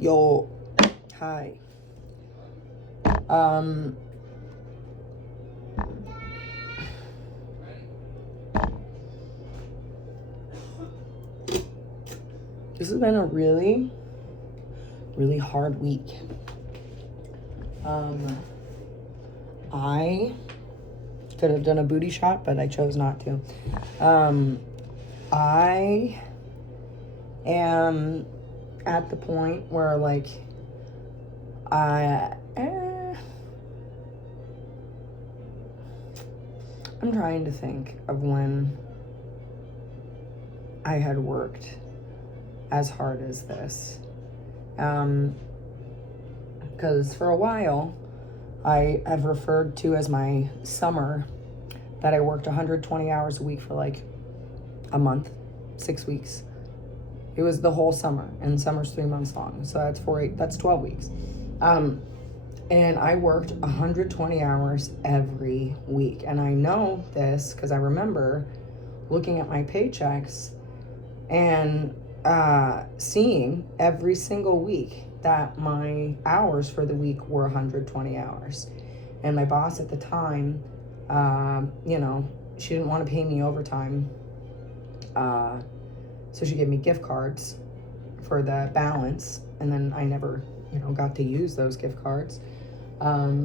Yo, hi. This has been a really, really hard week. I could have done a booty shot, but I chose not to. I am at the point where, like, I'm trying to think of when I had worked as hard as this. Because for a while, I have referred to as my summer that I worked 120 hours a week for like a month, 6 weeks. It was the whole summer, and summer's 3 months long, so that's 12 weeks. And I worked 120 hours every week, and I know this because I remember looking at my paychecks and seeing every single week that my hours for the week were 120 hours. And my boss at the time, she didn't want to pay me overtime. So she gave me gift cards for the balance. And then I never, got to use those gift cards. Yeah,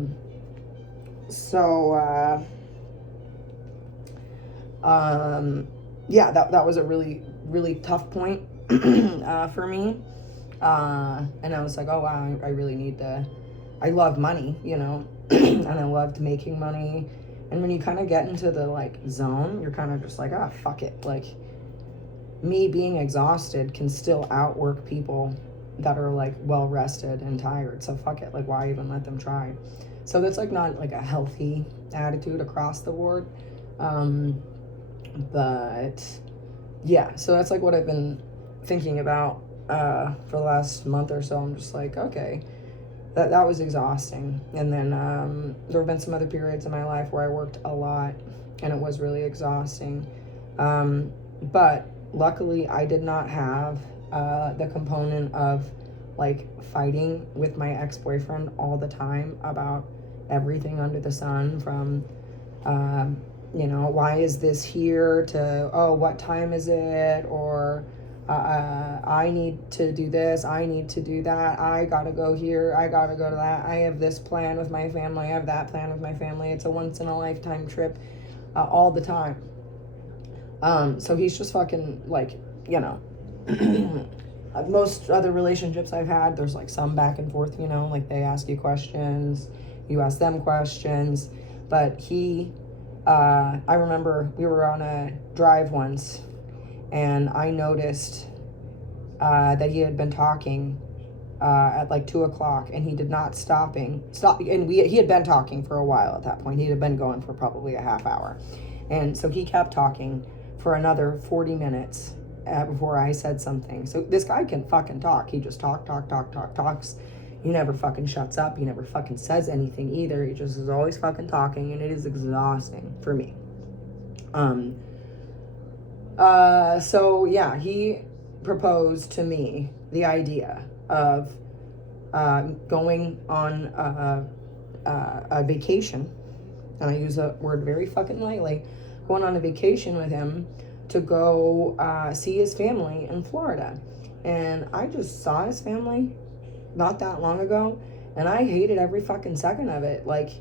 that was a really, really tough point for me. And I was like, oh wow, I really need I love money, and I loved making money. And when you kind of get into the like zone, you're kind of just like, ah, fuck it. Like, me being exhausted can still outwork people that are like well rested and tired. So fuck it. Like, why even let them try? So that's like not like a healthy attitude across the board. But yeah, so that's like what I've been thinking about for the last month or so. I'm just like, okay, that was exhausting. And then there have been some other periods in my life where I worked a lot and it was really exhausting. But luckily I did not have the component of like fighting with my ex-boyfriend all the time about everything under the sun, from why is this here, to, oh, what time is it, or I need to do this, I need to do that, I gotta go here, I gotta go to that, I have this plan with my family, I have that plan with my family, it's a once in a lifetime trip, all the time. So he's just fucking like, most other relationships I've had, there's like some back and forth, like they ask you questions, you ask them questions. But I remember we were on a drive once and I noticed that he had been talking at like 2:00 and he did not stop. And he had been talking for a while at that point. He had been going for probably a half hour. And so he kept talking for another 40 minutes before I said something. So this guy can fucking talk. He just talks. He never fucking shuts up. He never fucking says anything either. He just is always fucking talking, and it is exhausting for me. So yeah, he proposed to me the idea of going on a vacation, and I use that word very fucking lightly, going on a vacation with him to go see his family in Florida. And I just saw his family not that long ago, and I hated every fucking second of it. Like,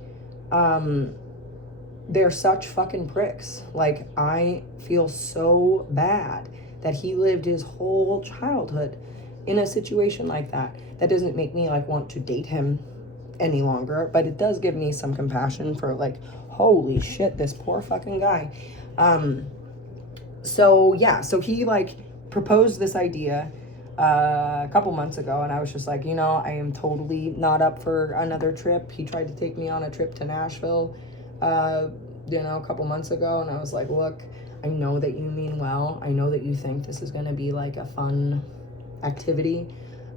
they're such fucking pricks. Like, I feel so bad that he lived his whole childhood in a situation like that. That doesn't make me like want to date him any longer, but it does give me some compassion for like, holy shit, this poor fucking guy. So he like proposed this idea a couple months ago, and I was just like, I am totally not up for another trip. He tried to take me on a trip to Nashville a couple months ago, and I was like, look, I know that you mean well, I know that you think this is going to be like a fun activity,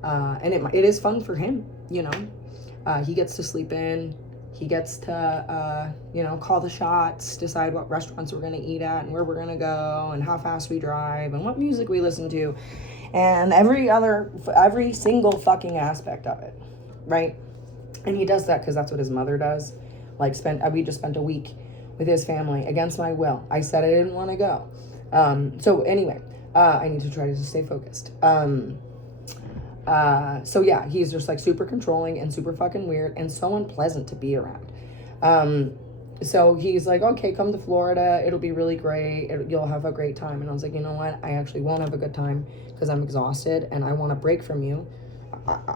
and it is fun for him. He gets to sleep in, he gets to call the shots, decide what restaurants we're going to eat at and where we're going to go and how fast we drive and what music we listen to. and every single fucking aspect of it, right? And he does that because that's what his mother does. Like, we just spent a week with his family against my will. I said I didn't want to go. So anyway, I need to try to stay focused. So yeah, he's just like super controlling and super fucking weird and so unpleasant to be around. So he's like, okay, come to Florida. It'll be really great. You'll have a great time. And I was like, you know what? I actually won't have a good time because I'm exhausted and I want a break from you.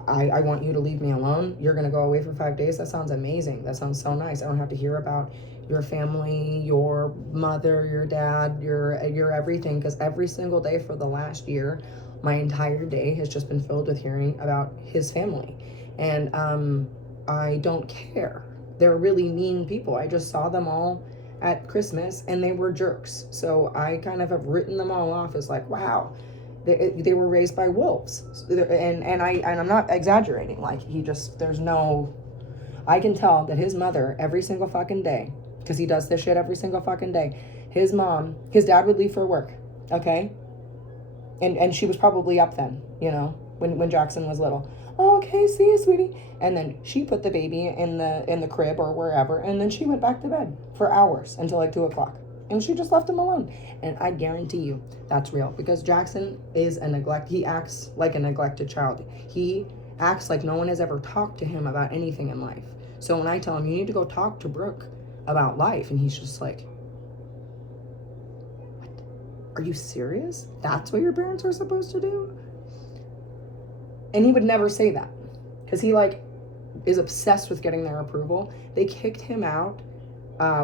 I want you to leave me alone. You're going to go away for 5 days. That sounds amazing. That sounds so nice. I don't have to hear about your family, your mother, your dad, your everything. Because every single day for the last year, my entire day has just been filled with hearing about his family. And I don't care. They're really mean people. I just saw them all at Christmas and they were jerks. So I kind of have written them all off as like, wow, they were raised by wolves. And I'm not exaggerating. Like, I can tell that his mother every single fucking day, because he does this shit every single fucking day, his dad would leave for work, okay? And she was probably up then, you know, when Jackson was little. Oh, okay, see you, sweetie. And then she put the baby in the crib or wherever, and then she went back to bed for hours until like 2:00. And she just left him alone. And I guarantee you that's real, because Jackson is he acts like a neglected child. He acts like no one has ever talked to him about anything in life. So when I tell him, you need to go talk to Brooke about life, and he's just like, what? Are you serious? That's what your parents are supposed to do? And he would never say that, because he like is obsessed with getting their approval. They kicked him out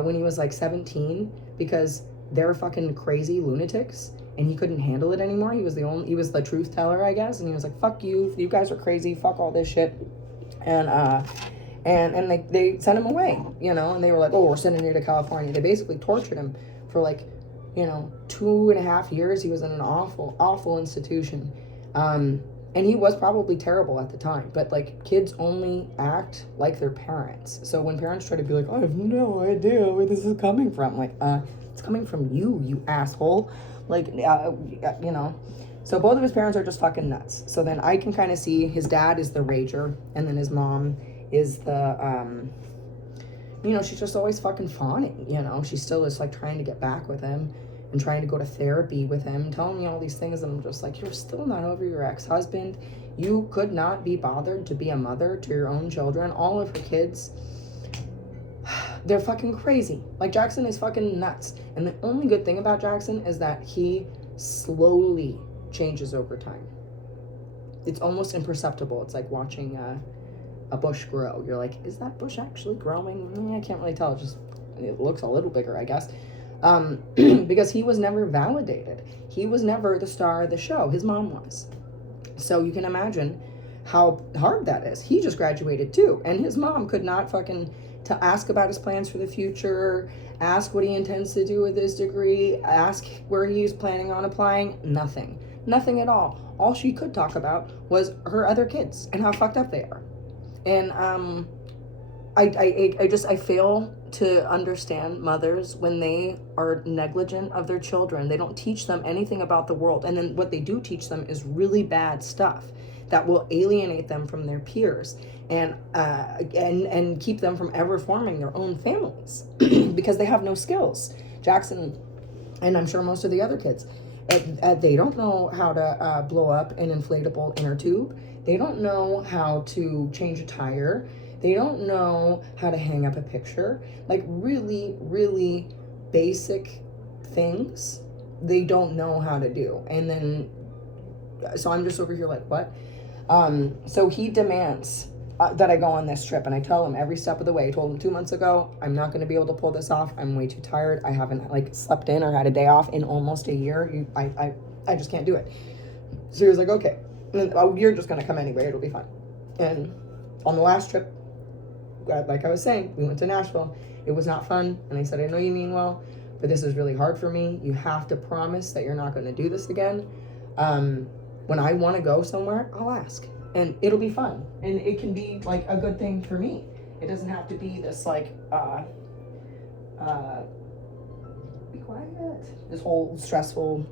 when he was like 17 because they're fucking crazy lunatics and he couldn't handle it anymore. He was the truth teller, I guess. And he was like, fuck you guys are crazy, fuck all this shit. And they sent him away, you know, and they were like, oh, we're sending you to California. They basically tortured him for like, you know, 2.5 years. He was in an awful institution. And he was probably terrible at the time, but like, kids only act like their parents. So when parents try to be like, I have no idea where this is coming from, like, it's coming from you asshole. Like, you know. So both of his parents are just fucking nuts. So then I can kind of see his dad is the rager, and then his mom is the, you know, she's just always fucking fawning, you know. She still is like trying to get back with him and trying to go to therapy with him, telling me all these things, and I'm just like, you're still not over your ex-husband. You could not be bothered to be a mother to your own children. All of her kids, they're fucking crazy. Like, Jackson is fucking nuts. And the only good thing about Jackson is that he slowly changes over time. It's almost imperceptible. It's like watching a bush grow. You're like, is that bush actually growing? I can't really tell. It looks a little bigger, I guess. Because he was never validated. He was never the star of the show. His mom was. So you can imagine how hard that is. He just graduated too, and his mom could not fucking to ask about his plans for the future, ask what he intends to do with his degree, ask where he's planning on applying. Nothing at all. All she could talk about was her other kids and how fucked up they are. And I fail to understand mothers when they are negligent of their children. They don't teach them anything about the world. And then what they do teach them is really bad stuff that will alienate them from their peers and keep them from ever forming their own families because they have no skills. Jackson, and I'm sure most of the other kids, they don't know how to blow up an inflatable inner tube. They don't know how to change a tire. They don't know how to hang up a picture. Like, really, really basic things they don't know how to do. And then, so I'm just over here like, what? So he demands that I go on this trip, and I tell him every step of the way. I told him 2 months ago, I'm not going to be able to pull this off. I'm way too tired. I haven't like slept in or had a day off in almost a year. I just can't do it. So he was like, okay, you're just going to come anyway. It'll be fine. And on the last trip, like I was saying, we went to Nashville. It was not fun. And I said, I know you mean well, but this is really hard for me. You have to promise that you're not going to do this again. When I want to go somewhere, I'll ask. And it'll be fun. And it can be like a good thing for me. It doesn't have to be this like, be quiet. This whole stressful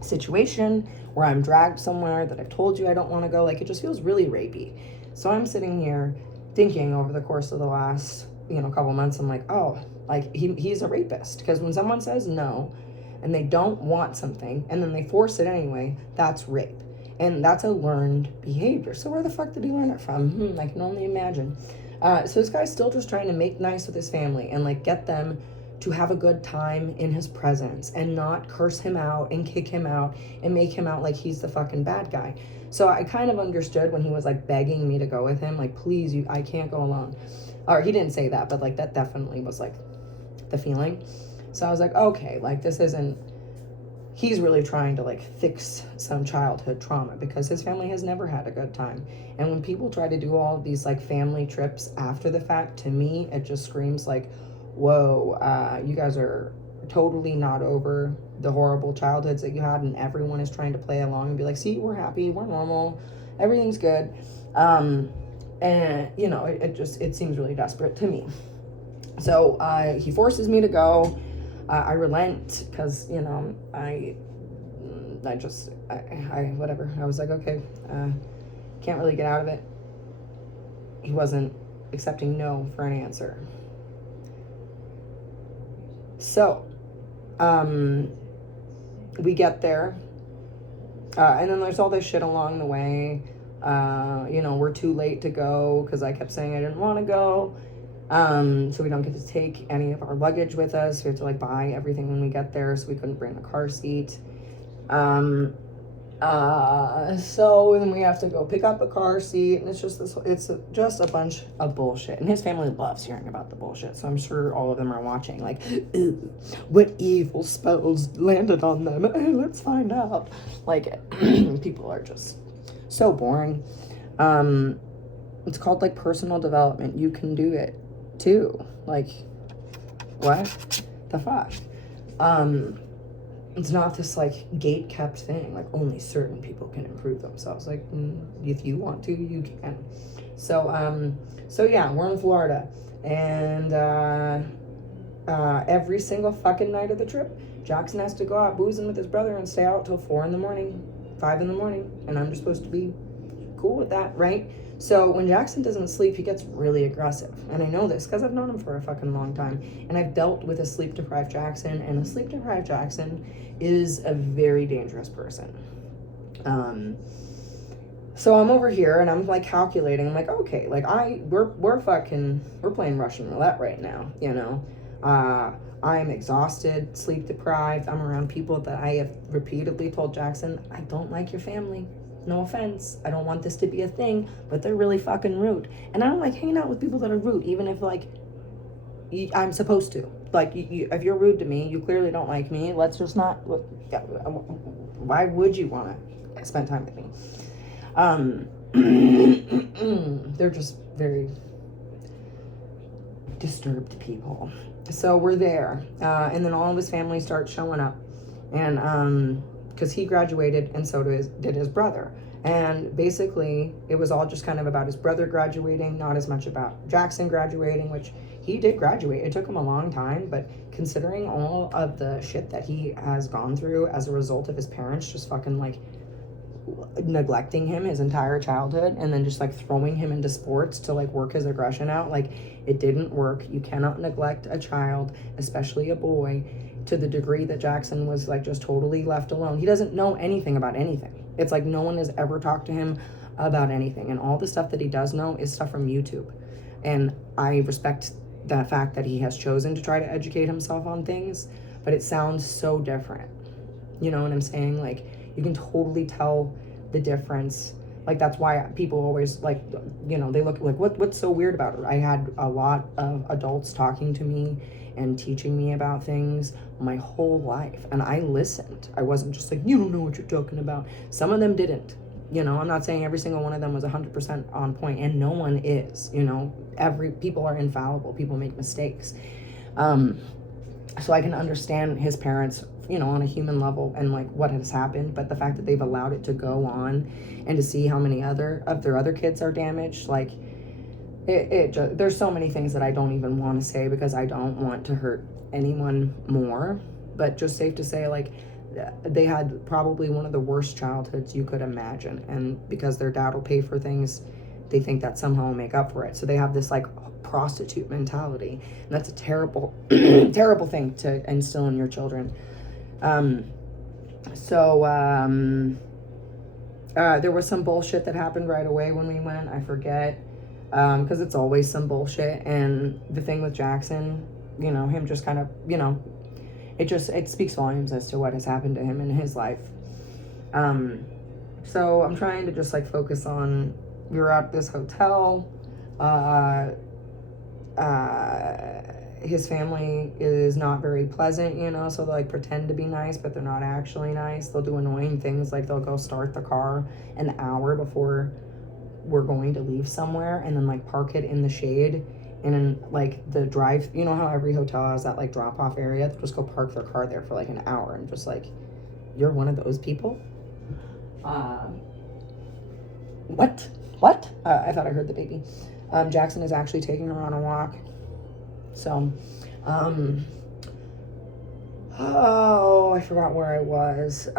situation where I'm dragged somewhere that I've told you I don't want to go. Like, it just feels really rapey. So I'm sitting here thinking over the course of the last, couple months, I'm like, oh, like he's a rapist. Because when someone says no and they don't want something and then they force it anyway, that's rape. And that's a learned behavior. So where the fuck did he learn it from? I can only imagine. So this guy's still just trying to make nice with his family and like get them to have a good time in his presence and not curse him out and kick him out and make him out like he's the fucking bad guy. So I kind of understood when he was like begging me to go with him, like, please, I can't go alone. Or he didn't say that, but like that definitely was like the feeling. So I was like, okay, like this isn't, he's really trying to like fix some childhood trauma because his family has never had a good time. And when people try to do all of these like family trips after the fact, to me, it just screams like, whoa, you guys are totally not over the horrible childhoods that you had, and everyone is trying to play along and be like, see, we're happy, we're normal, everything's good. And it seems really desperate to me. So he forces me to go. I relent because I whatever. I was like, okay, can't really get out of it. He wasn't accepting no for an answer. So, we get there, and then there's all this shit along the way. We're too late to go because I kept saying I didn't want to go. So we don't get to take any of our luggage with us. We have to like buy everything when we get there, so we couldn't bring the car seat. So then we have to go pick up a car seat, and it's just a bunch of bullshit. And his family loves hearing about the bullshit, so I'm sure all of them are watching like, what evil spells landed on them? Let's find out. Like, people are just so boring. It's called like personal development. You can do it too. Like, what the fuck? It's not this like gate kept thing, like only certain people can improve themselves. Like, if you want to, you can. So yeah, we're in Florida, and every single fucking night of the trip, Jackson has to go out boozing with his brother and stay out till 4 in the morning, 5 in the morning, and I'm just supposed to be cool with that, right? So when Jackson doesn't sleep, he gets really aggressive. And I know this because I've known him for a fucking long time. And I've dealt with a sleep-deprived Jackson. And a sleep-deprived Jackson is a very dangerous person. So I'm over here and I'm like calculating. I'm like, okay, like we're playing Russian roulette right now, I'm exhausted, sleep-deprived. I'm around people that I have repeatedly told Jackson, I don't like your family. No offense, I don't want this to be a thing, but they're really fucking rude. And I don't like hanging out with people that are rude, even if like I'm supposed to. Like, if you're rude to me, you clearly don't like me. Let's just not. Why would you want to spend time with me? They're just very disturbed people. So we're there, and then all of his family starts showing up, and because he graduated and so did his brother. And basically, it was all just kind of about his brother graduating, not as much about Jackson graduating, which he did graduate. It took him a long time, but considering all of the shit that he has gone through as a result of his parents just fucking like neglecting him his entire childhood and then just like throwing him into sports to like work his aggression out, like, it didn't work. You cannot neglect a child, especially a boy, to the degree that Jackson was like just totally left alone. He doesn't know anything about anything. It's like no one has ever talked to him about anything, and all the stuff that he does know is stuff from YouTube. And I respect the fact that he has chosen to try to educate himself on things, but it sounds so different. You know what I'm saying? Like, you can totally tell the difference. Like, that's why people always like, they look like, what's so weird about it? I had a lot of adults talking to me and teaching me about things my whole life, and I listened. I wasn't just like, you don't know what you're talking about. Some of them didn't. I'm not saying every single one of them was 100% on point, and no one is. People are infallible. People make mistakes. So I can understand his parents, on a human level and like what has happened, but the fact that they've allowed it to go on and to see how many of their other kids are damaged, like, there's so many things that I don't even want to say because I don't want to hurt anyone more, but just safe to say, like, they had probably one of the worst childhoods you could imagine. And because their dad will pay for things, they think that somehow will make up for it. So they have this like prostitute mentality. And that's a terrible, terrible thing to instill in your children. There was some bullshit that happened right away when we went. I forget. Because it's always some bullshit. And the thing with Jackson, you know, him just kind of, you know, it speaks volumes as to what has happened to him in his life. So I'm trying to just like focus on, we were at this hotel. His family is not very pleasant, you know, so they like pretend to be nice, but they're not actually nice. They'll do annoying things, like they'll go start the car an hour before we're going to leave somewhere and then like park it in the shade. And then like the drive, you know how every hotel has that like drop off area? They'll just go park their car there for like an hour and just like, you're one of those people? What? I thought I heard the baby. Jackson is actually taking her on a walk. So, I forgot where I was.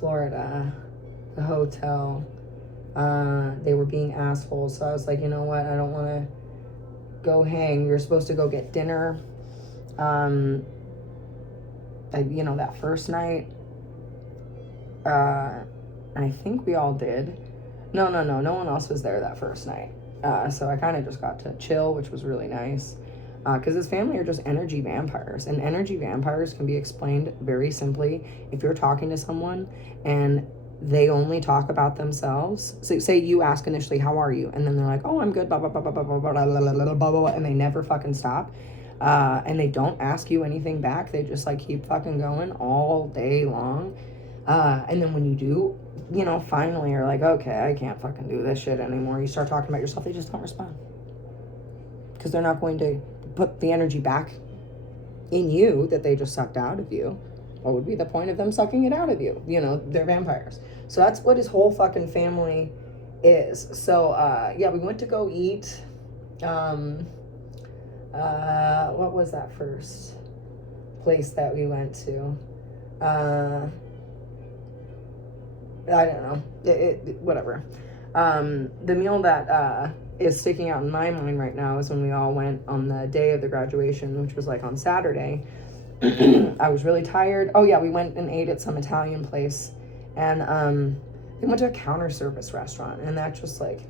Florida, the hotel. They were being assholes. So I was like, you know what? I don't want to go hang. You're supposed to go get dinner. You know, that first night. I think we all did. No one else was there that first night. So I kind of just got to chill, which was really nice. Because his family are just energy vampires. And energy vampires can be explained very simply. If you're talking to someone and they only talk about themselves. So say you ask initially, how are you? And then they're like, oh, I'm good, blah, blah, blah, blah, blah, blah, blah, blah, blah, blah, blah, and they never fucking stop. And they don't ask you anything back. They just like keep fucking going all day long. And then when you do, you know, finally you're like, okay, I can't fucking do this shit anymore. You start talking about yourself, they just don't respond. Because they're not going to put the energy back in you that they just sucked out of you. What would be the point of them sucking it out of you? You know, they're vampires. So that's what his whole fucking family is. So, yeah, we went to go eat. What was that first place that we went to? I don't know. Whatever. The meal that is sticking out in my mind right now is when we all went on the day of the graduation, which was like on Saturday. I was really tired. Oh yeah, we went and ate at some Italian place, and we went to a counter service restaurant, and that just like,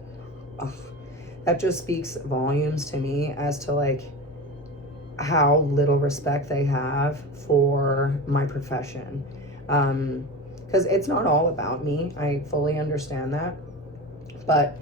that just speaks volumes to me as to like how little respect they have for my profession. Because it's not all about me. I fully understand that. But,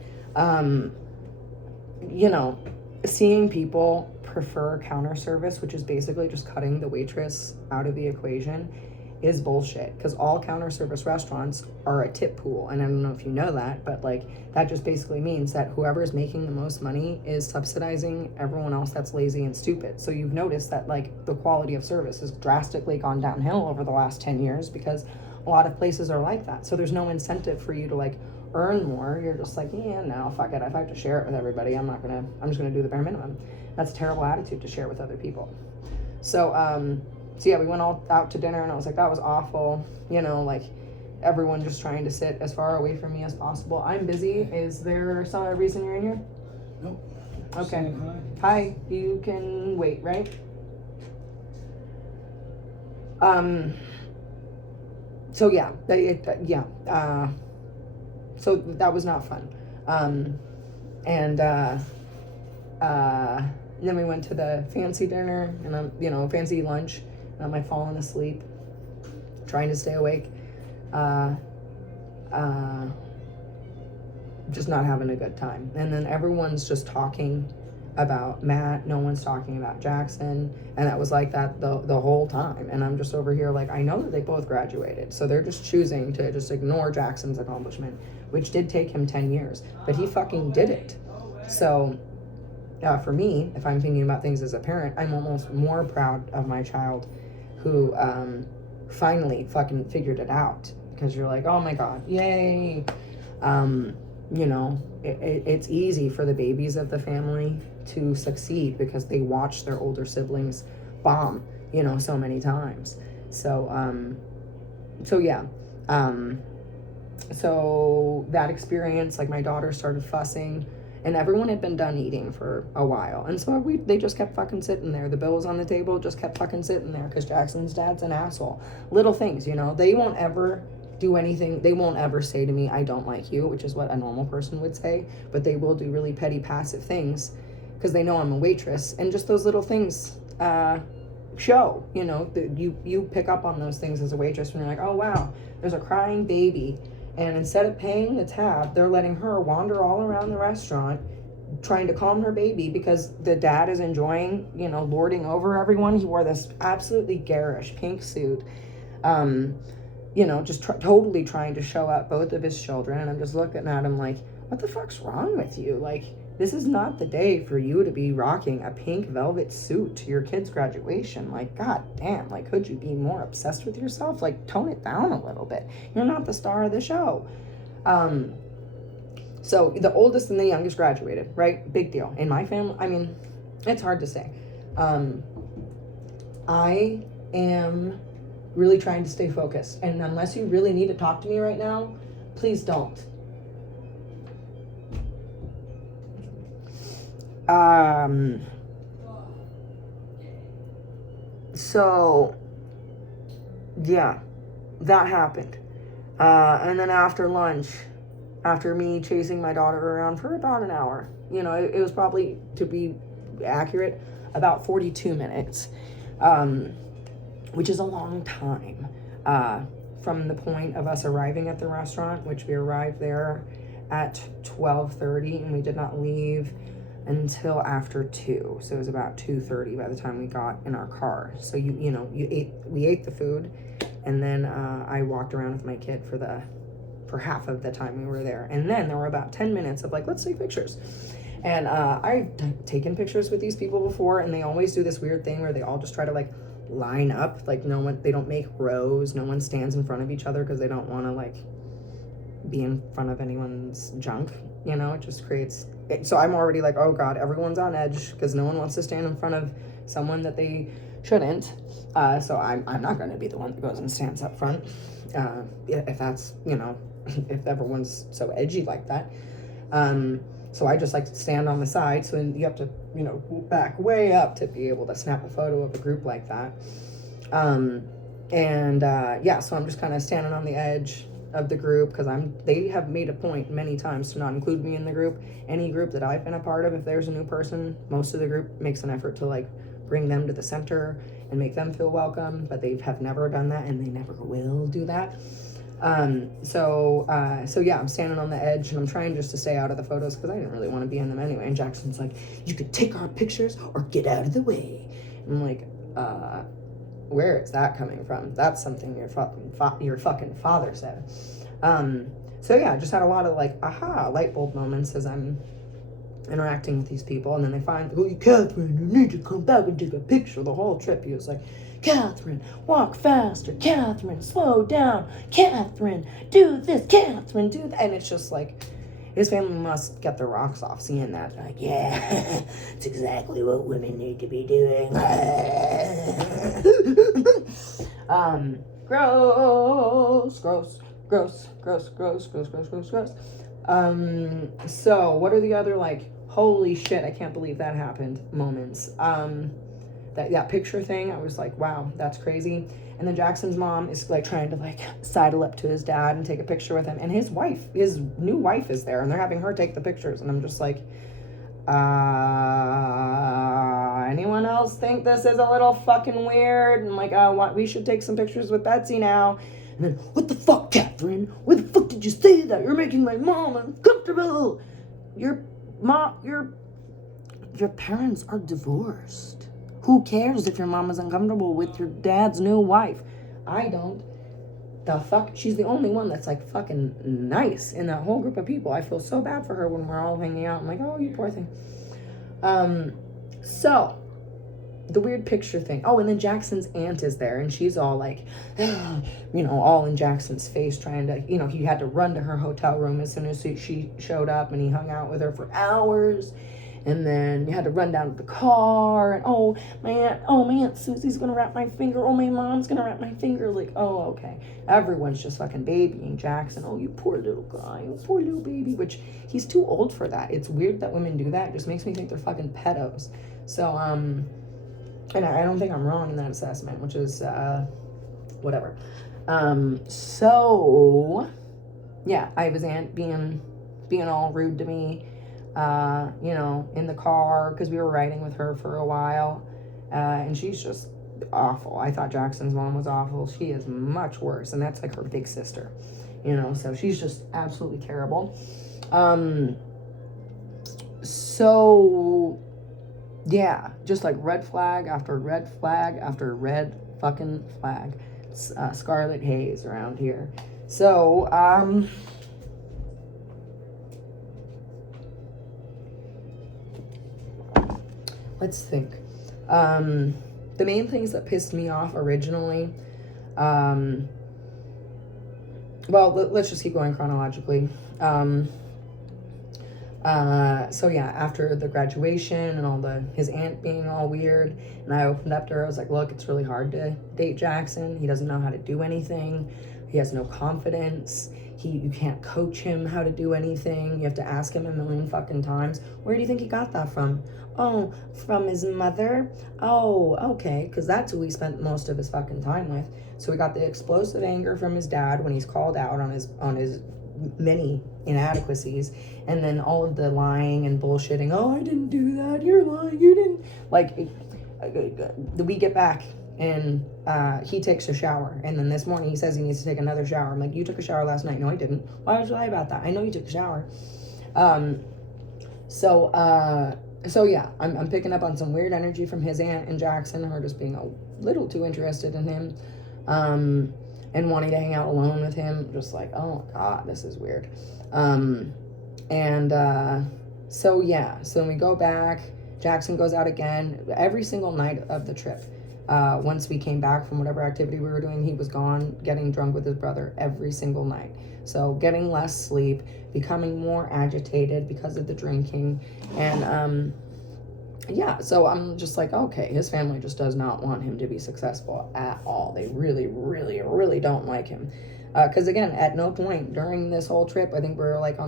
you know, seeing people prefer counter service, which is basically just cutting the waitress out of the equation, is bullshit. Because all counter service restaurants are a tip pool. And I don't know if you know that, but like that just basically means that whoever is making the most money is subsidizing everyone else that's lazy and stupid. So you've noticed that like the quality of service has drastically gone downhill over the last 10 years because a lot of places are like that. So there's no incentive for you to like earn more. You're just like, yeah, no, fuck it. If I have to share it with everybody, I'm just gonna do the bare minimum. That's a terrible attitude to share with other people. So yeah, we went all out to dinner, and I was like, that was awful. You know, like everyone just trying to sit as far away from me as possible. I'm busy. Is there some reason you're in here? Nope. Okay. Hi. You can wait, right? So yeah, so that was not fun. Then we went to the fancy dinner and fancy lunch. And I'm like falling asleep, trying to stay awake. Just not having a good time. And then everyone's just talking about Matt. No one's talking about Jackson. And that was like that the whole time. And I'm just over here like, I know that they both graduated. So they're just choosing to just ignore Jackson's accomplishment, which did take him 10 years. But he fucking did it. So for me, if I'm thinking about things as a parent, I'm almost more proud of my child who finally fucking figured it out. Because you're like, oh my God, yay. You know, it's easy for the babies of the family to succeed because they watched their older siblings bomb, you know, so many times. So yeah. So that experience, like my daughter started fussing, and everyone had been done eating for a while, and so they just kept fucking sitting there. The bill was on the table, just kept fucking sitting there because Jackson's dad's an asshole. Little things, you know. They won't ever do anything. They won't ever say to me, I don't like you, which is what a normal person would say, but they will do really petty, passive things because they know I'm a waitress, and just those little things show, you know, you pick up on those things as a waitress when you're like, oh wow, there's a crying baby, and instead of paying the tab, they're letting her wander all around the restaurant trying to calm her baby because the dad is enjoying, you know, lording over everyone. He wore this absolutely garish pink suit, you know, just totally trying to show up both of his children, and I'm just looking at him like, what the fuck's wrong with you? Like, this is not the day for you to be rocking a pink velvet suit to your kid's graduation. Like, god damn, like, could you be more obsessed with yourself? Like, tone it down a little bit. You're not the star of the show. So the oldest and the youngest graduated, right? Big deal. In my family, I mean, it's hard to say. I am really trying to stay focused. And unless you really need to talk to me right now, please don't. So yeah, that happened. And then after lunch, after me chasing my daughter around for about an hour, you know, it was probably, to be accurate, about 42 minutes, which is a long time, from the point of us arriving at the restaurant, which we arrived there at 12:30, and we did not leave until after 2. So it was about 2:30 by the time we got in our car. So we ate the food, and then I walked around with my kid for half of the time we were there. And then there were about 10 minutes of like, let's take pictures. And I've taken pictures with these people before, and they always do this weird thing where they all just try to like line up, like they don't make rows, no one stands in front of each other because they don't want to like be in front of anyone's junk, you know. It just creates, so I'm already like, oh god, everyone's on edge because no one wants to stand in front of someone that they shouldn't. So I'm not going to be the one that goes and stands up front, if that's, you know, if everyone's so edgy like that. So I just like to stand on the side, so then you have to, you know, back way up to be able to snap a photo of a group like that. Yeah, so I'm just kind of standing on the edge of the group because they have made a point many times to not include me in the group. Any group that I've been a part of, if there's a new person, most of the group makes an effort to like bring them to the center and make them feel welcome, but they have never done that, and they never will do that. So yeah, I'm standing on the edge, and I'm trying just to stay out of the photos because I didn't really want to be in them anyway. And Jackson's like, you could take our pictures or get out of the way. And I'm like, where is that coming from? That's something your fucking father said. So yeah, I just had a lot of like, light bulb moments as I'm interacting with these people. And then they find, oh, Catherine, you need to come back and take a picture. The whole trip he was like, Catherine, walk faster. Catherine, slow down. Catherine, do this. Catherine, do that. And it's just like, his family must get their rocks off seeing that. They're like, yeah, it's exactly what women need to be doing. Gross. So what are the other like, holy shit, I can't believe that happened moments? That picture thing, I was like, wow, that's crazy. And then Jackson's mom is like trying to like sidle up to his dad and take a picture with him, and his new wife is there, and they're having her take the pictures, and I'm just like, anyone else think this is a little fucking weird? And like, we should take some pictures with Betsy now. And then, what the fuck, Catherine? Where the fuck did you say that? You're making my mom uncomfortable. Your parents are divorced. Who cares if your mom is uncomfortable with your dad's new wife? I don't. The fuck? She's the only one that's like fucking nice in that whole group of people. I feel so bad for her when we're all hanging out. I'm like, oh, you poor thing. So the weird picture thing. Oh, and then Jackson's aunt is there, and she's all like, you know, all in Jackson's face, trying to, you know, he had to run to her hotel room as soon as she showed up, and he hung out with her for hours. And then you had to run down to the car, and oh my aunt Susie's gonna wrap my finger, oh my mom's gonna wrap my finger. Like, oh, okay, everyone's just fucking babying Jackson. Oh, you poor little guy, you poor little baby. Which he's too old for that. It's weird that women do that. It just makes me think they're fucking pedos. So and I don't think I'm wrong in that assessment, which is whatever. So yeah, I have his aunt being all rude to me, you know, in the car, because we were riding with her for a while, and she's just awful. I thought Jackson's mom was awful. She is much worse, and that's like her big sister, you know, so she's just absolutely terrible. So yeah, just like red flag after red flag after red fucking flag. Scarlet haze around here. So let's think. The main things that pissed me off originally, well, let's just keep going chronologically. So yeah, after the graduation and all his aunt being all weird, and I opened up to her, I was like, look, it's really hard to date Jackson. He doesn't know how to do anything. He has no confidence. You can't coach him how to do anything. You have to ask him a million fucking times. Where do you think he got that from? Oh, from his mother? Oh, okay, because that's who he spent most of his fucking time with. So he got the explosive anger from his dad when he's called out on his many inadequacies, and then all of the lying and bullshitting. Oh, I didn't do that, you're lying, you didn't. Like, we get back and he takes a shower, and then this morning he says he needs to take another shower. I'm like, you took a shower last night. No, I didn't. Why would you lie about that? I know you took a shower. So yeah, I'm picking up on some weird energy from his aunt and Jackson, her just being a little too interested in him, and wanting to hang out alone with him. Just like, oh God, this is weird. So yeah, so when we go back, Jackson goes out again every single night of the trip. Once we came back from whatever activity we were doing, he was gone, getting drunk with his brother every single night. So getting less sleep, becoming more agitated because of the drinking. And yeah, so I'm just like, okay, his family just does not want him to be successful at all. They really, really, really don't like him. Because again, at no point during this whole trip, I think we were like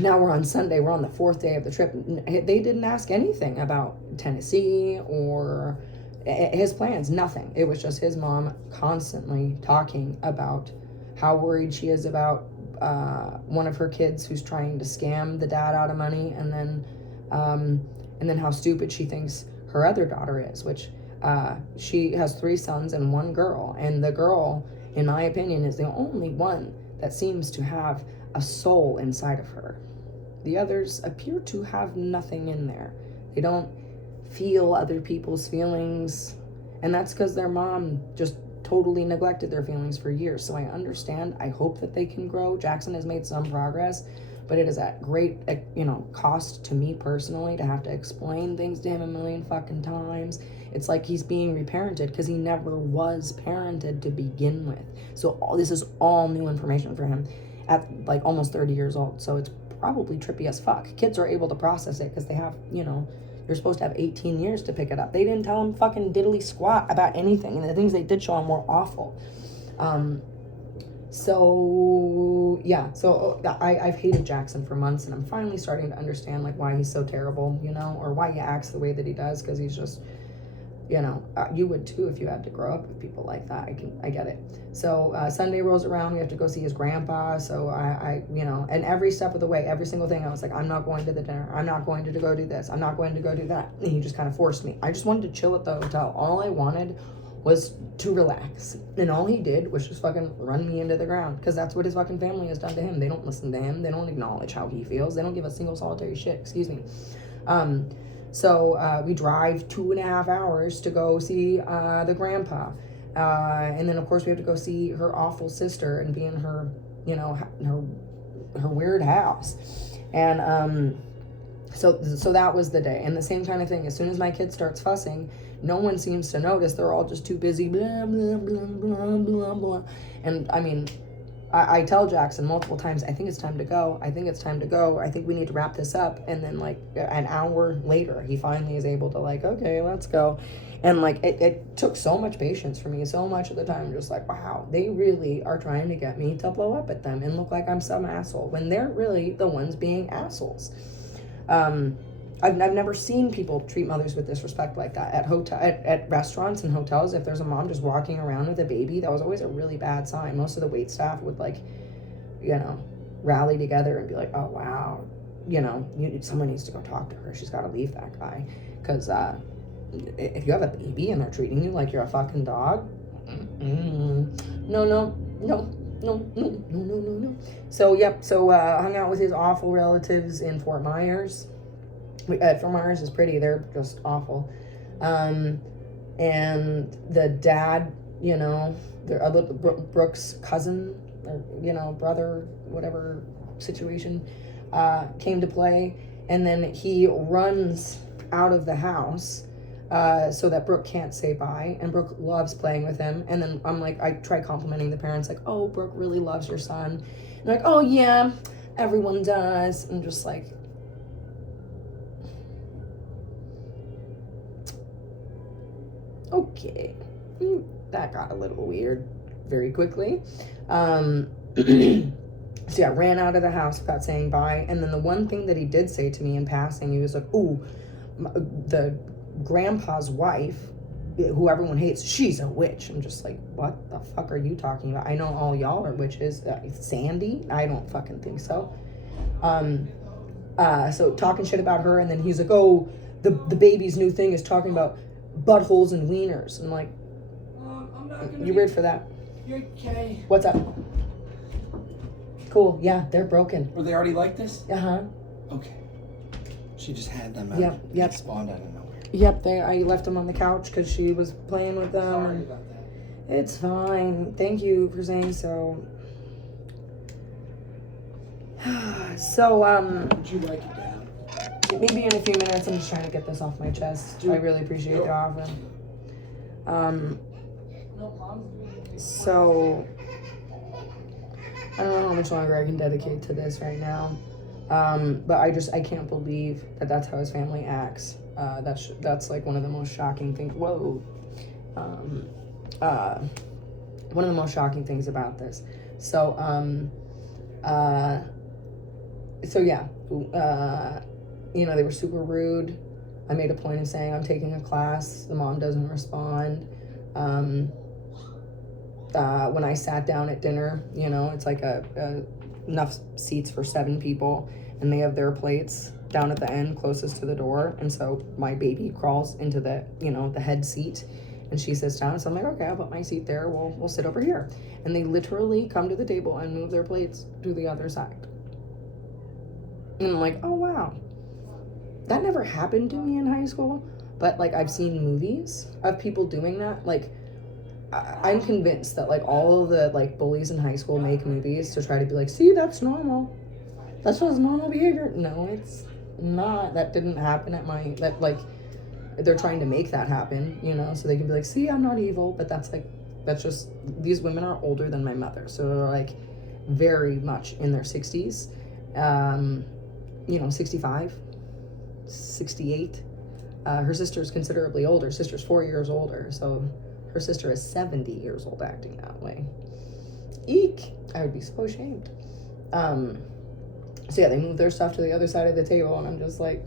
now we're on Sunday, we're on the 4th day of the trip. They didn't ask anything about Tennessee or his plans, nothing. It was just his mom constantly talking about how worried she is about one of her kids who's trying to scam the dad out of money, and then how stupid she thinks her other daughter is, which she has 3 sons and 1 girl, and the girl, in my opinion, is the only one that seems to have a soul inside of her. The others appear to have nothing in there. They don't feel other people's feelings, and that's because their mom just totally neglected their feelings for years. So I understand. I hope that they can grow. Jackson has made some progress, but it is at great, cost to me personally to have to explain things to him a million fucking times. It's like he's being reparented because he never was parented to begin with. So this is all new information for him at like almost 30 years old. So it's probably trippy as fuck. Kids are able to process it because they have, you're supposed to have 18 years to pick it up. They didn't tell him fucking diddly squat about anything, and the things they did show him were awful. So yeah, so I've hated Jackson for months, and I'm finally starting to understand like why he's so terrible, or why he acts the way that he does, because he's just, you would too if you had to grow up with people like that. I get it. So Sunday rolls around, we have to go see his grandpa. So I and every step of the way, every single thing, I was like, I'm not going to the dinner. I'm not going to go do this. I'm not going to go do that. And he just kind of forced me. I just wanted to chill at the hotel. All I wanted was to relax. And all he did was just fucking run me into the ground, because that's what his fucking family has done to him. They don't listen to him. They don't acknowledge how he feels. They don't give a single solitary shit. Excuse me. So we drive 2.5 hours to go see the grandpa. And then, of course, we have to go see her awful sister and be in her, her weird house. And so that was the day. And the same kind of thing. As soon as my kid starts fussing, no one seems to notice. They're all just too busy, blah, blah, blah, blah, blah, blah. And, I mean, I tell Jackson multiple times, I think it's time to go. I think it's time to go. I think we need to wrap this up. And then like an hour later, he finally is able to like, okay, let's go. And like, it took so much patience for me. So much of the time, just like, wow, they really are trying to get me to blow up at them and look like I'm some asshole when they're really the ones being assholes. I've never seen people treat mothers with disrespect like that at restaurants and hotels. If there's a mom just walking around with a baby, that was always a really bad sign. Most of the wait staff would like, you know, rally together and be like, oh wow, you know, someone needs to go talk to her. She's got to leave that guy. Because if you have a baby and they're treating you like you're a fucking dog, no. So yep, hung out with his awful relatives in Fort Myers. Fort Myers is pretty, they're just awful. And the dad, you know, Brooke's cousin, or, you know, brother, whatever situation, came to play. And then he runs out of the house so that Brooke can't say bye. And Brooke loves playing with him. And then I'm like, I try complimenting the parents, like, oh, Brooke really loves your son. And like, oh yeah, everyone does. I'm just like, okay, that got a little weird very quickly. So yeah, ran out of the house without saying bye. And then the one thing that he did say to me in passing, he was like, ooh, the grandpa's wife, who everyone hates, she's a witch. I'm just like, what the fuck are you talking about? I know all y'all are witches. Sandy? I don't fucking think so. So talking shit about her, and then he's like, oh, the baby's new thing is talking about buttholes and wieners. I'm like, you weird for that? You're okay. What's up? Cool. Yeah, they're broken. Were they already like this? Uh-huh. Okay. She just had them out. Yep. Spawned out of nowhere. Yep, I left them on the couch because she was playing with them. Sorry about that. It's fine. Thank you for saying so. So, Would you like it down? maybe in a few minutes. I'm just trying to get this off my chest. I really appreciate the offer. So I don't know how much longer I can dedicate to this right now. But I can't believe that that's how his family acts. That's like one of the most shocking things. Whoa. One of the most shocking things about this. So yeah, you know, they were super rude. I made a point of saying I'm taking a class. The mom doesn't respond. When I sat down at dinner, you know, it's like enough seats for 7 people, and they have their plates down at the end closest to the door. And so my baby crawls into the, you know, the head seat, and she sits down. So I'm like, okay, I'll put my seat there. We'll sit over here. And they literally come to the table and move their plates to the other side. And I'm like, oh wow, that never happened to me in high school. But like, I've seen movies of people doing that. Like, I'm convinced that like all of the like bullies in high school make movies to try to be like, see, that's normal. That's just normal behavior. No, it's not. That didn't happen at my, that like, they're trying to make that happen, you know, so they can be like, see, I'm not evil. But that's just, these women are older than my mother. So they're like very much in their 60s, you know, 65, 68. Her sister's considerably older. Her sister's 4 years older. So her sister is 70 years old acting that way. Eek! I would be so ashamed. So yeah, they move their stuff to the other side of the table, and I'm just like,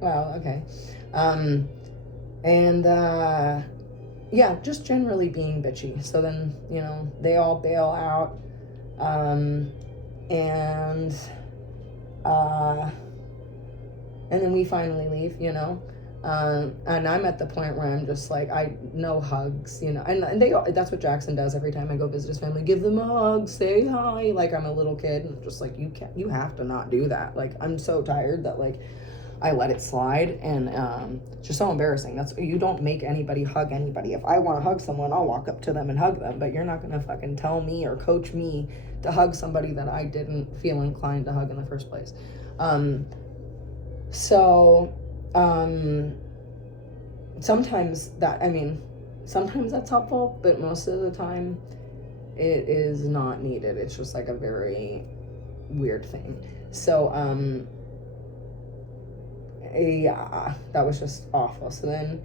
wow, okay. Yeah, just generally being bitchy. So then, you know, they all bail out, and then we finally leave, you know. And I'm at the point where I'm just like, no hugs, you know, and that's what Jackson does every time I go visit his family. Give them a hug, say hi, like I'm a little kid, and just like, you have to not do that. Like, I'm so tired that like I let it slide, and it's just so embarrassing. You don't make anybody hug anybody. If I want to hug someone, I'll walk up to them and hug them, but you're not gonna fucking tell me or coach me to hug somebody that I didn't feel inclined to hug in the first place. Sometimes that's helpful, but most of the time It is not needed. It's just like a very weird thing. So, yeah, that was just awful. So then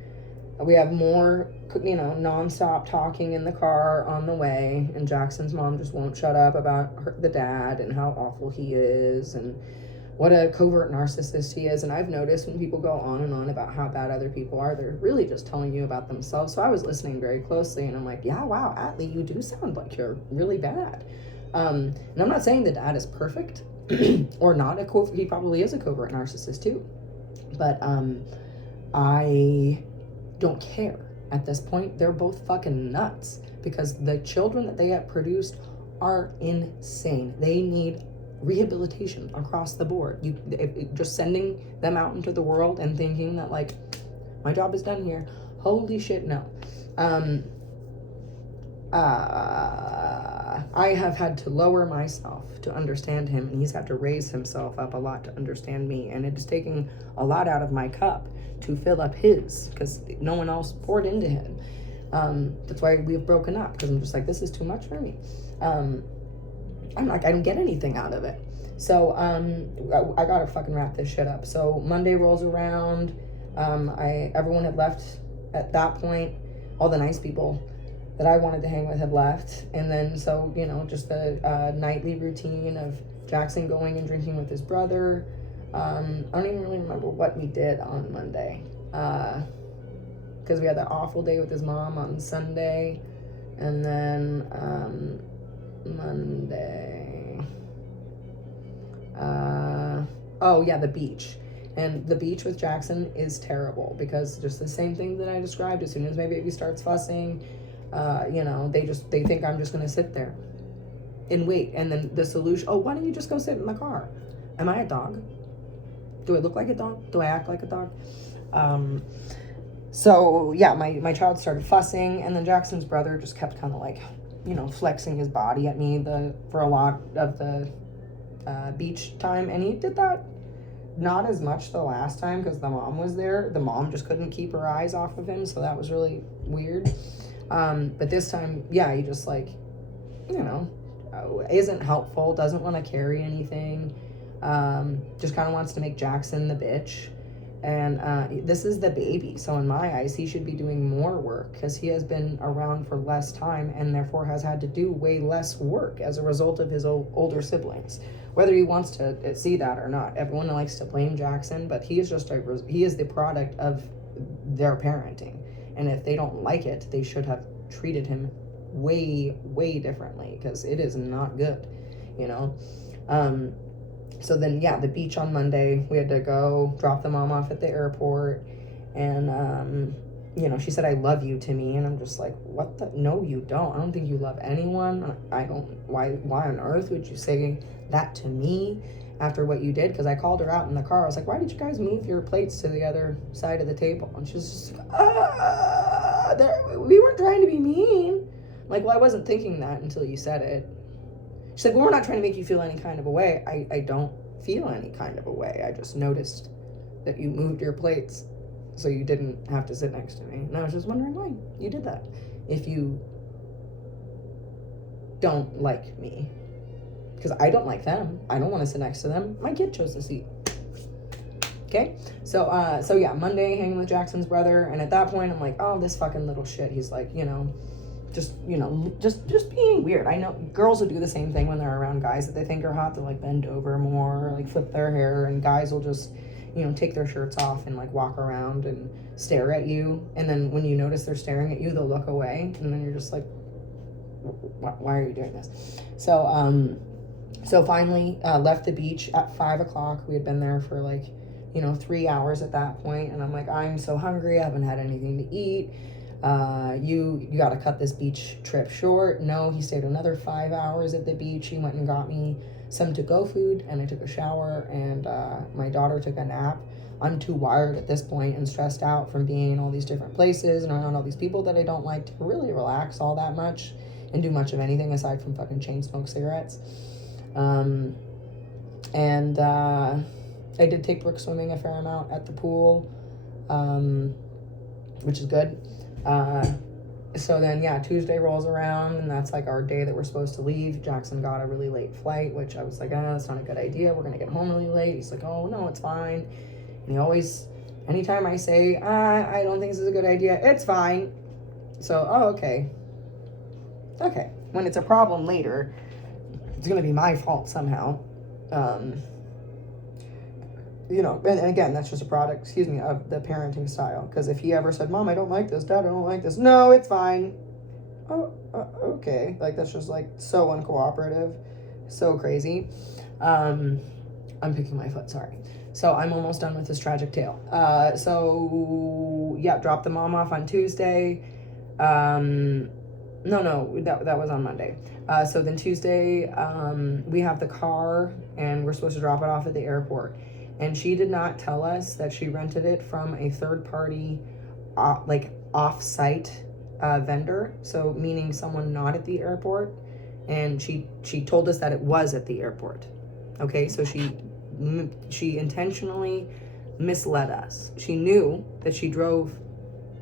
we have more, nonstop talking in the car on the way, and Jackson's mom just won't shut up about the dad and how awful he is and what a covert narcissist he is. And I've noticed when people go on and on about how bad other people are, they're really just telling you about themselves. So I was listening very closely, and I'm like, yeah, wow, Atlee, you do sound like you're really bad. And I'm not saying the dad is perfect or not. He probably is a covert narcissist too. But I don't care at this point. They're both fucking nuts, because the children that they have produced are insane. They need rehabilitation across the board. Just sending them out into the world and thinking that, like, my job is done here. Holy shit, no. I have had to lower myself to understand him, and he's had to raise himself up a lot to understand me, and it is taking a lot out of my cup to fill up his, because no one else poured into him. That's why we've broken up, because I'm just like, this is too much for me. I'm like, I don't get anything out of it. So I gotta fucking wrap this shit up. So Monday rolls around. Everyone had left at that point. All the nice people that I wanted to hang with had left. And then, so, just the nightly routine of Jackson going and drinking with his brother. I don't even really remember what we did on Monday. Because we had that awful day with his mom on Sunday. And then Monday. Oh, yeah, the beach. And the beach with Jackson is terrible, because just the same thing that I described. As soon as my baby starts fussing, they think I'm just going to sit there and wait. And then the solution, why don't you just go sit in the car? Am I a dog? Do I look like a dog? Do I act like a dog? So yeah, my child started fussing, and then Jackson's brother just kept kind of like, flexing his body at me for a lot of the beach time. And he did that not as much the last time, because the mom was there. The mom just couldn't keep her eyes off of him, so that was really weird. But this time, yeah, he just, like, isn't helpful, doesn't want to carry anything, just kind of wants to make Jackson the bitch. And this is the baby, so in my eyes, he should be doing more work, because he has been around for less time and therefore has had to do way less work as a result of his older siblings. Whether he wants to see that or not, everyone likes to blame Jackson, but he is the product of their parenting. And if they don't like it, they should have treated him way, way differently, because it is not good, So then, yeah, the beach on Monday, we had to go drop the mom off at the airport. And, she said, "I love you" to me. And I'm just like, what the? No, you don't. I don't think you love anyone. Why on earth would you say that to me after what you did? Because I called her out in the car. I was like, why did you guys move your plates to the other side of the table? And she was just like, we weren't trying to be mean. I'm like, well, I wasn't thinking that until you said it. She's like, well, we're not trying to make you feel any kind of a way. I don't feel any kind of a way. I just noticed that you moved your plates so you didn't have to sit next to me. And I was just wondering why you did that. If you don't like me. Because I don't like them. I don't want to sit next to them. My kid chose the seat. Okay? So yeah, Monday hanging with Jackson's brother. And at that point, I'm like, oh, this fucking little shit. He's like, just being weird. I know girls will do the same thing when they're around guys that they think are hot. They'll like bend over more, or like flip their hair, and guys will just, take their shirts off and like walk around and stare at you. And then when you notice they're staring at you, they'll look away, and then you're just like, why are you doing this? So finally left the beach at 5:00. We had been there for like 3 hours at that point, and I'm like, I'm so hungry. I haven't had anything to eat. You got to cut this beach trip short. No, he stayed another 5 hours at the beach. He went and got me some to-go food, and I took a shower, and my daughter took a nap. I'm too wired at this point and stressed out from being in all these different places and around all these people that I don't like to really relax all that much and do much of anything aside from fucking chain smoke cigarettes. I did take Brooke swimming a fair amount at the pool, which is good. So then, yeah, Tuesday rolls around, and that's like our day that we're supposed to leave. Jackson got a really late flight, which I was like, oh, that's not a good idea. We're gonna get home really late. He's like, oh no, it's fine. And he always, anytime I say, I don't think this is a good idea, it's fine. So, oh, okay. Okay. When it's a problem later, it's gonna be my fault somehow. You know, and again, that's just a product, of the parenting style. Because if he ever said, Mom, I don't like this, Dad, I don't like this, no, it's fine. Oh, okay. Like, that's just like so uncooperative, so crazy. I'm picking my foot, sorry. So I'm almost done with this tragic tale. So yeah, dropped the mom off on Tuesday. No, that was on Monday. So then Tuesday, we have the car and we're supposed to drop it off at the airport. And she did not tell us that she rented it from a third party, like off-site vendor. So meaning someone not at the airport. And she told us that it was at the airport. Okay, so she intentionally misled us. She knew that she drove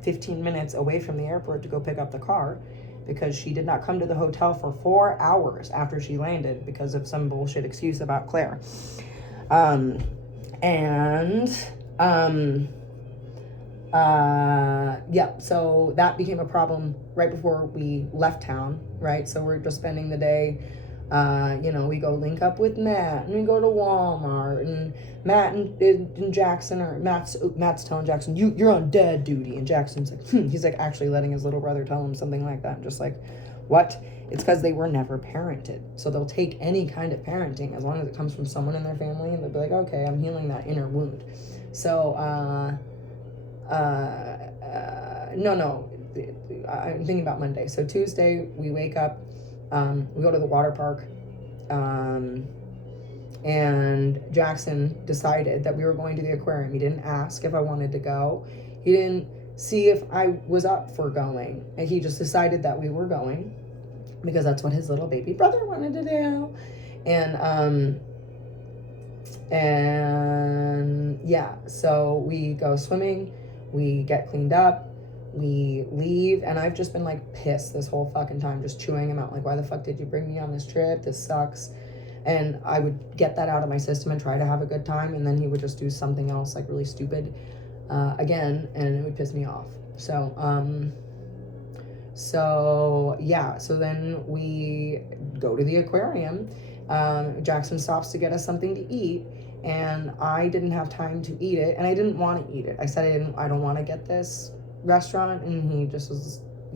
15 minutes away from the airport to go pick up the car because she did not come to the hotel for 4 hours after she landed because of some bullshit excuse about Claire. Yeah, so that became a problem right before we left town, right? So we're just spending the day. We go link up with Matt and we go to Walmart and Matt and Jackson, or Matt's telling Jackson, you're on dad duty. And Jackson's like, he's like actually letting his little brother tell him something like that. I'm just like, what? It's because they were never parented. So they'll take any kind of parenting as long as it comes from someone in their family, and they'll be like, okay, I'm healing that inner wound. So, no, I'm thinking about Monday. So Tuesday, we wake up, we go to the water park, and Jackson decided that we were going to the aquarium. He didn't ask if I wanted to go. He didn't see if I was up for going. And he just decided that we were going because that's what his little baby brother wanted to do. And yeah, so we go swimming, we get cleaned up, we leave, and I've just been like pissed this whole fucking time, just chewing him out, like, why the fuck did you bring me on this trip? This sucks. And I would get that out of my system and try to have a good time, and then he would just do something else like really stupid again, and it would piss me off. So then we go to the aquarium. Jackson stops to get us something to eat, and I didn't have time to eat it, and I didn't want to eat it. I said I don't want to get this restaurant, and he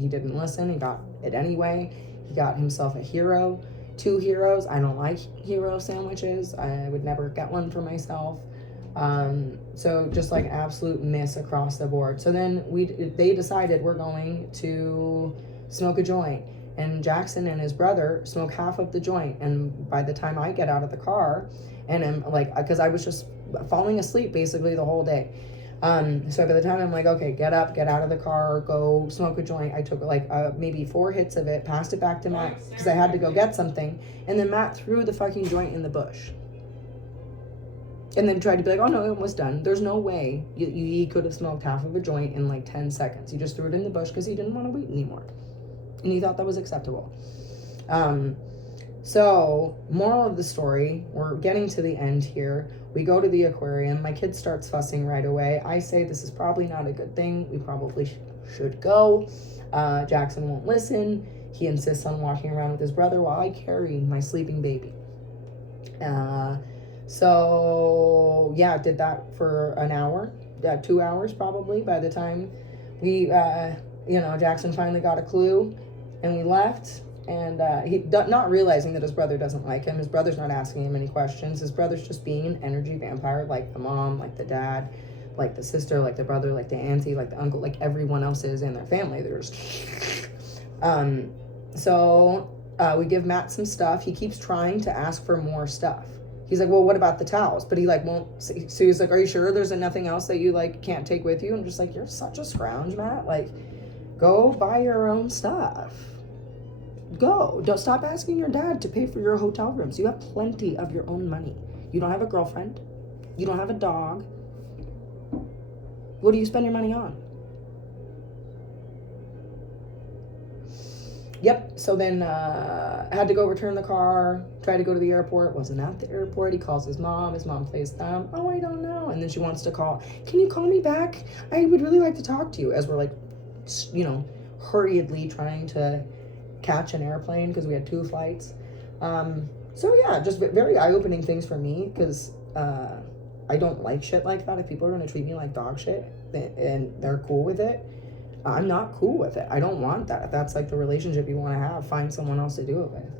didn't listen. He got it anyway. He got himself a hero, 2 heroes. I don't like hero sandwiches. I would never get one for myself. So just like absolute miss across the board. So then they decided we're going to smoke a joint, and Jackson and his brother smoke half of the joint. And by the time I get out of the car, and I'm like, because I was just falling asleep basically the whole day. So by the time I'm like, okay, get up, get out of the car, go smoke a joint, I took like maybe 4 hits of it, passed it back to Matt because I had to go get something, and then Matt threw the fucking joint in the bush. And then tried to be like, oh no, it was done. There's no way he could have smoked half of a joint in like 10 seconds. He just threw it in the bush because he didn't want to wait anymore. And he thought that was acceptable. So, moral of the story, we're getting to the end here. We go to the aquarium. My kid starts fussing right away. I say this is probably not a good thing. We probably should go. Jackson won't listen. He insists on walking around with his brother while I carry my sleeping baby. So yeah, did that for an hour, 2 hours probably. By the time we, Jackson finally got a clue, and we left. And he not realizing that his brother doesn't like him. His brother's not asking him any questions. His brother's just being an energy vampire, like the mom, like the dad, like the sister, like the brother, like the auntie, like the uncle, like everyone else is in their family. There's, we give Matt some stuff. He keeps trying to ask for more stuff. He's like, well, what about the towels? But he like won't. So he's like, are you sure there's nothing else that you like can't take with you? I'm just like, you're such a scrounge, Matt. Like, go buy your own stuff. Go. Don't stop asking your dad to pay for your hotel rooms. You have plenty of your own money. You don't have a girlfriend. You don't have a dog. What do you spend your money on? Yep. So then had to go return the car. Tried to go to the airport. Wasn't at the airport. He calls his mom. His mom plays them. Oh, I don't know. And then she wants to call. Can you call me back? I would really like to talk to you. As we're like, hurriedly trying to catch an airplane because we had 2 flights. So yeah, just very eye-opening things for me because I don't like shit like that. If people are going to treat me like dog shit and they're cool with it, I'm not cool with it. I don't want that. If that's like the relationship you want to have, find someone else to do it with.